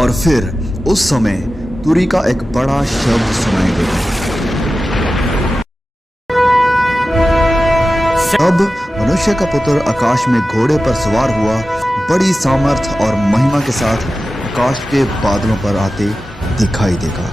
और फिर उस समय तुरी का एक बड़ा शब्द सुनाई देगा। अब मनुष्य का पुत्र आकाश में घोड़े पर सवार हुआ बड़ी सामर्थ और महिमा के साथ आकाश के बादलों पर आते दिखाई देगा।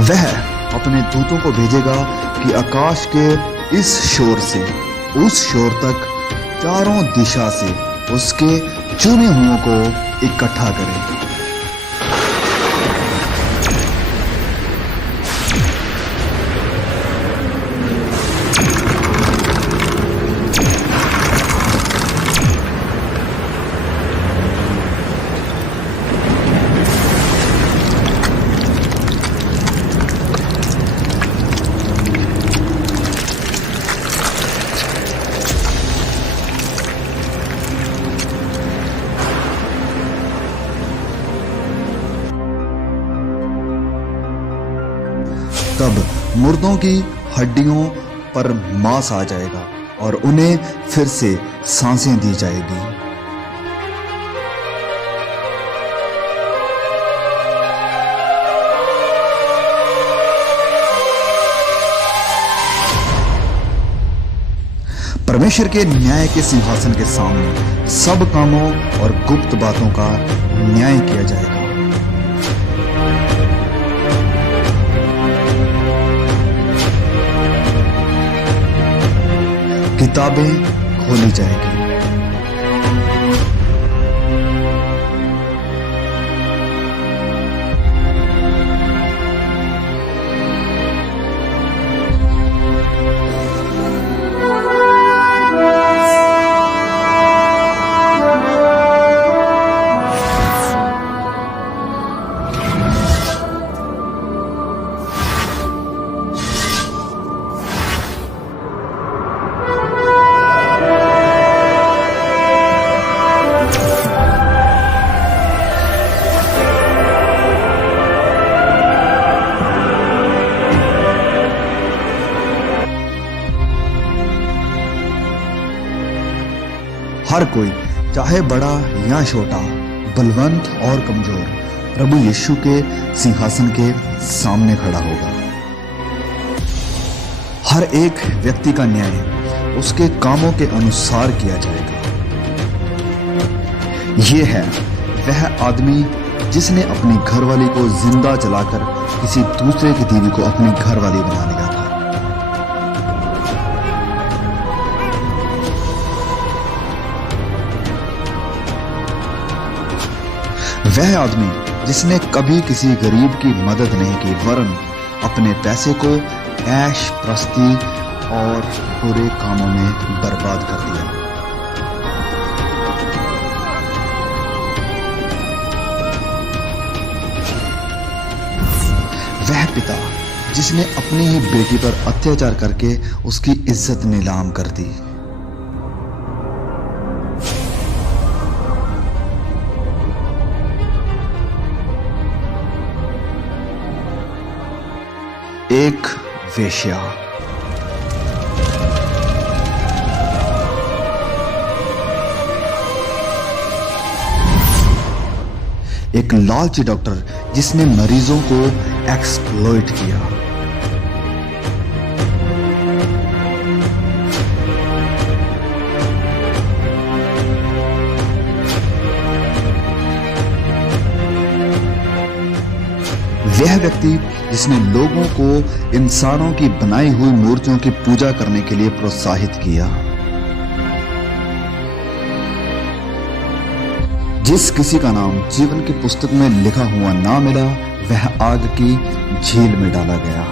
वह अपने दूतों को भेजेगा कि आकाश के इस शोर से उस शोर तक चारों दिशा से उसके चुने हुओं को इकट्ठा करें। तब मुर्दों की हड्डियों पर मांस आ जाएगा और उन्हें फिर से सांसें दी जाएगी। परमेश्वर के न्याय के सिंहासन के सामने सब कामों और गुप्त बातों का न्याय किया जाएगा। किताबें खोली जाएगी। हर कोई, चाहे बड़ा या छोटा, बलवंत और कमजोर, प्रभु यीशु के सिंहासन के सामने खड़ा होगा। हर एक व्यक्ति का न्याय उसके कामों के अनुसार किया जाएगा। ये है वह आदमी जिसने अपनी घरवाली को जिंदा जलाकर किसी दूसरे की बीवी को अपनी घरवाली बना लिया था। वह आदमी जिसने कभी किसी गरीब की मदद नहीं की, वरन अपने पैसे को ऐश प्रस्ती और बुरे कामों में बर्बाद कर दिया। पिता जिसने अपनी ही बेटी पर अत्याचार करके उसकी इज्जत नीलाम कर दी। एक वेश्या। एक लालची डॉक्टर जिसने मरीजों को एक्सप्लॉइट किया। वह व्यक्ति जिसने लोगों को इंसानों की बनाई हुई मूर्तियों की पूजा करने के लिए प्रोत्साहित किया। जिस किसी का नाम जीवन की पुस्तक में लिखा हुआ ना मिला, वह आग की झील में डाला गया।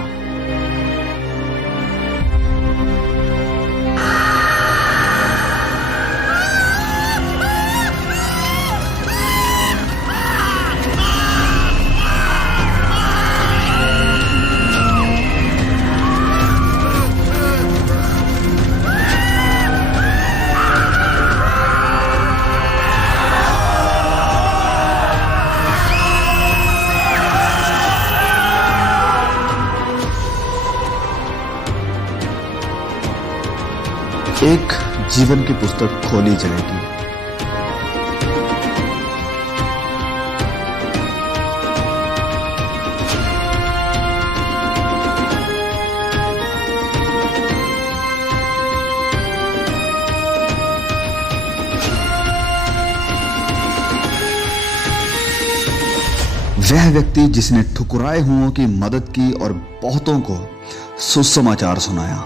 एक जीवन की पुस्तक खोली जाएगी। वह व्यक्ति जिसने ठुकराए हुओं की मदद की और बहुतों को सुसमाचार सुनाया।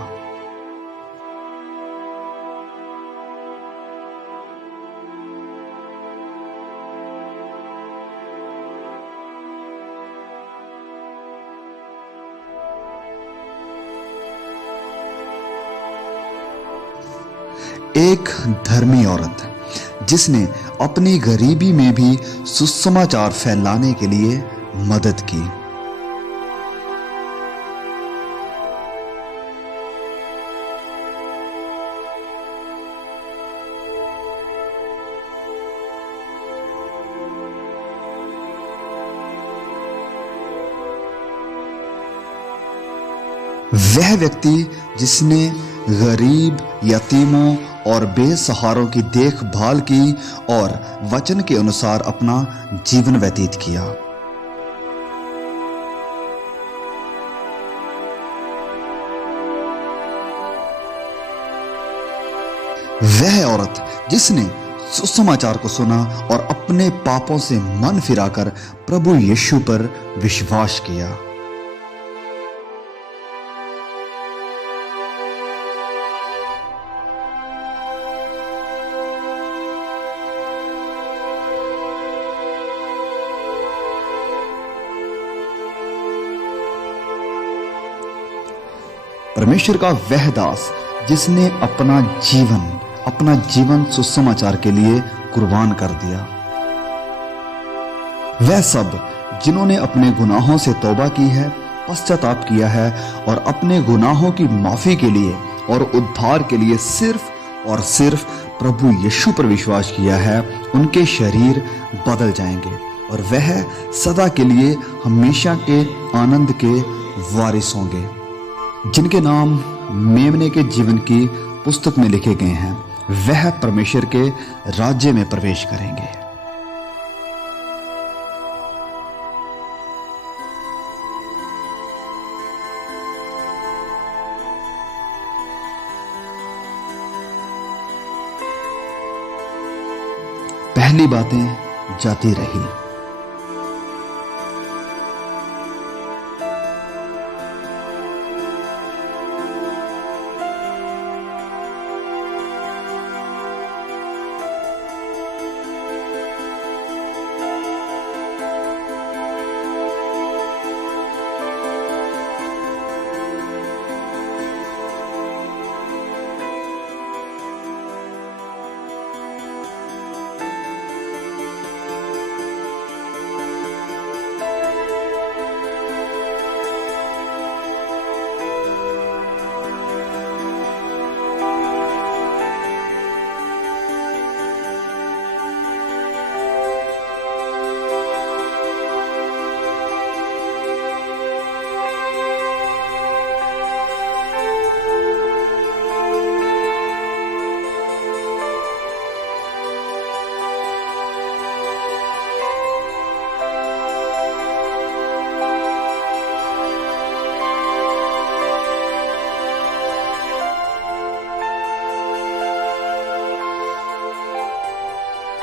एक धर्मी औरत जिसने अपनी गरीबी में भी सुसमाचार फैलाने के लिए मदद की। वह व्यक्ति जिसने गरीब, यतीमों और बेसहारों की देखभाल की और वचन के अनुसार अपना जीवन व्यतीत किया। वह औरत जिसने सुसमाचार को सुना और अपने पापों से मन फिराकर प्रभु यीशु पर विश्वास किया। परमेश्वर का वह दास जिसने अपना जीवन सुसमाचार के लिए कुर्बान कर दिया। वह सब जिन्होंने अपने गुनाहों से तौबा की है, पश्चाताप किया है और अपने गुनाहों की माफी के लिए और उद्धार के लिए सिर्फ और सिर्फ प्रभु यीशु पर विश्वास किया है, उनके शरीर बदल जाएंगे और वह सदा के लिए हमेशा के आनंद के वारिस होंगे, जिनके नाम मेमने के जीवन की पुस्तक में लिखे गए हैं। वह परमेश्वर के राज्य में प्रवेश करेंगे। पहली बातें जाती रही।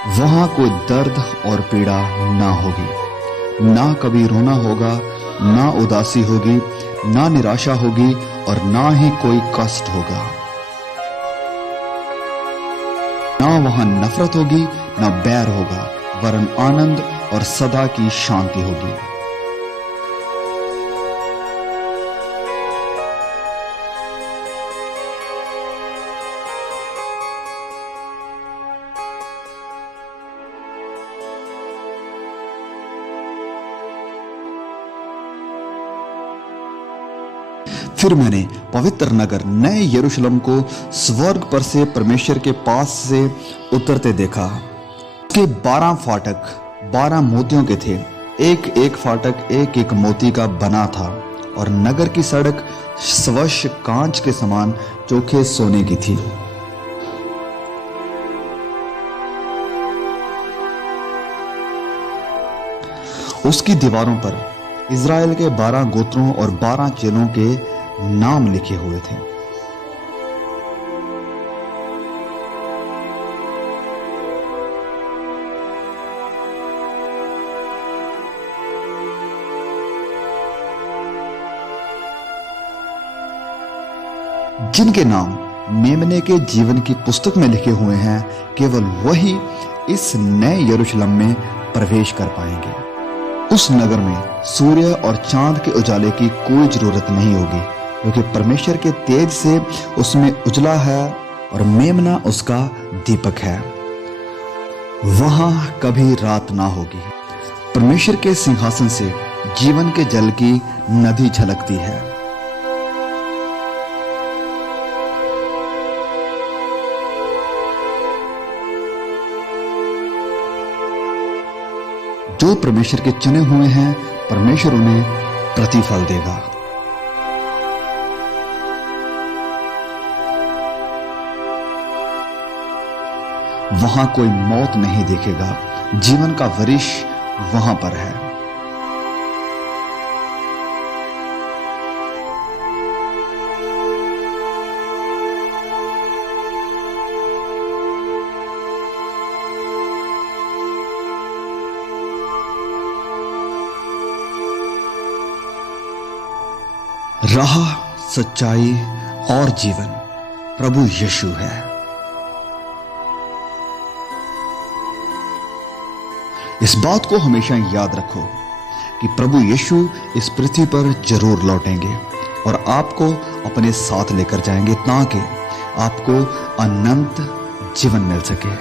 वहां कोई दर्द और पीड़ा ना होगी, ना कभी रोना होगा, ना उदासी होगी, ना निराशा होगी और ना ही कोई कष्ट होगा। ना वहां नफरत होगी, ना बैर होगा, वरन आनंद और सदा की शांति होगी। फिर मैंने पवित्र नगर नए यरूशलेम को स्वर्ग पर से परमेश्वर के पास से उतरते देखा। उसके 12 फाटक 12 मोतियों के थे, एक एक फाटक एक एक मोती का बना था, और नगर की सड़क स्वच्छ कांच के समान चोखे सोने की थी। उसकी दीवारों पर इज़राइल के 12 गोत्रों और 12 चेलों के नाम लिखे हुए थे। जिनके नाम मेमने के जीवन की पुस्तक में लिखे हुए हैं, केवल वही इस नए यरूशलेम में प्रवेश कर पाएंगे। उस नगर में सूर्य और चांद के उजाले की कोई जरूरत नहीं होगी, क्योंकि परमेश्वर के तेज से उसमें उजला है और मेमना उसका दीपक है। वहां कभी रात ना होगी। परमेश्वर के सिंहासन से जीवन के जल की नदी झलकती है। जो परमेश्वर के चुने हुए हैं, परमेश्वर उन्हें प्रतिफल देगा। वहां कोई मौत नहीं देखेगा, जीवन का वृक्ष वहां पर है। राह, सच्चाई और जीवन प्रभु यीशु है। इस बात को हमेशा याद रखो कि प्रभु यीशु इस पृथ्वी पर जरूर लौटेंगे और आपको अपने साथ लेकर जाएंगे, ताकि आपको अनंत जीवन मिल सके।